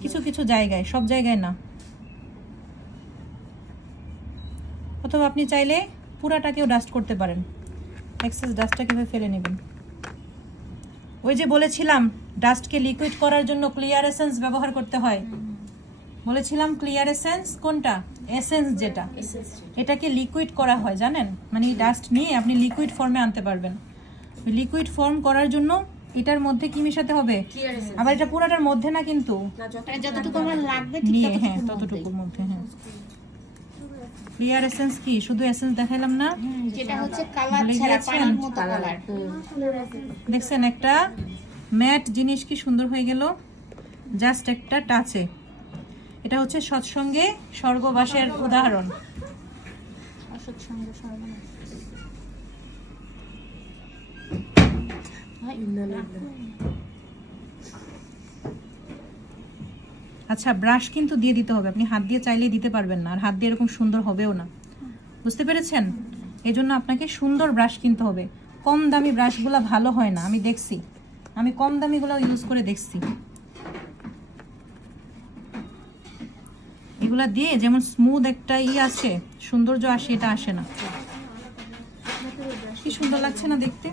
কিছু কিছু জায়গায়, সব জায়গায় না। অথবা আপনি চাইলে পুরাটাকেও ডাস্ট করতে পারেন। এক্সেস ডাস্টটা কীভাবে ফেলে নেবেন? ওই যে বলেছিলাম ডাস্টকে লিকুইড করার জন্য ক্লিয়ার এসেন্স ব্যবহার করতে হয়। বলেছিলাম ক্লিয়ার এসেন্স কোনটা? এসেন্স যেটা, এটাকে লিকুইড করা হয় জানেন, মানে ডাস্ট নিয়ে আপনি লিকুইড ফর্মে আনতে পারবেন। লিকুইড ফর্ম করার জন্য এটার মধ্যে কি মেশাতে হবে? আবার এটা পুরাটার মধ্যে না, কিন্তু যতটুকু আমার লাগবে ঠিক নিয়ে, হ্যাঁ ততটুকুর মধ্যে। হ্যাঁ, ক্লিয়ার এসেন্স কি শুধু এসেন্স দেখাইলাম না, যেটা হচ্ছে কালার ছাড়া পানির মতো কালার। দেখছেন একটা ম্যাট জিনিস কি সুন্দর হয়ে গেল জাস্ট একটা টাচে। এটা হচ্ছে সৎসঙ্গে স্বর্গবাসের উদাহরণ। আচ্ছা, ব্রাশ কিন্তু দিয়ে দিতে হবে, আপনি হাত দিয়ে চাইলেই দিতে পারবেন না, আর হাত দিয়ে এরকম সুন্দর হবেও না, বুঝতে পেরেছেন? এই জন্য আপনাকে সুন্দর ব্রাশ কিনতে হবে। কম দামি ব্রাশগুলো ভালো হয় না, আমি দেখছি, আমি কম দামিগুলো ইউজ করে দেখছি। এগুলা দিয়ে যেমন স্মুথ একটা আসে, সৌন্দর্য আসে, এটা আসে না। কি সুন্দর লাগছে না দেখতে?